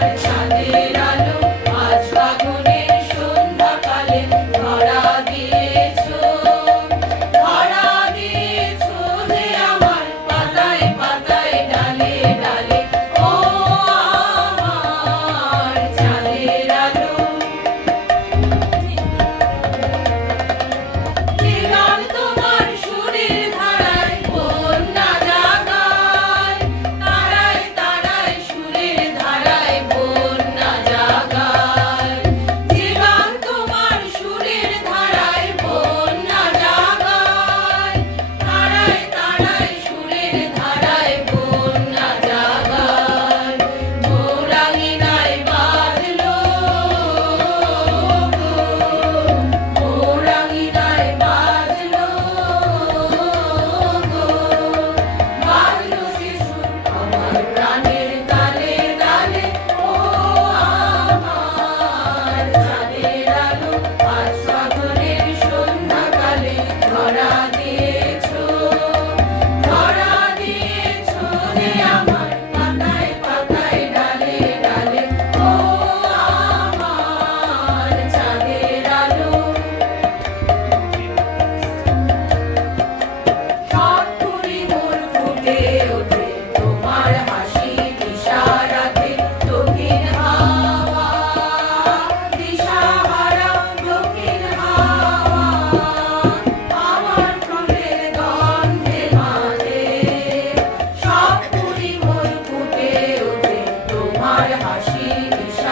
night. she, she.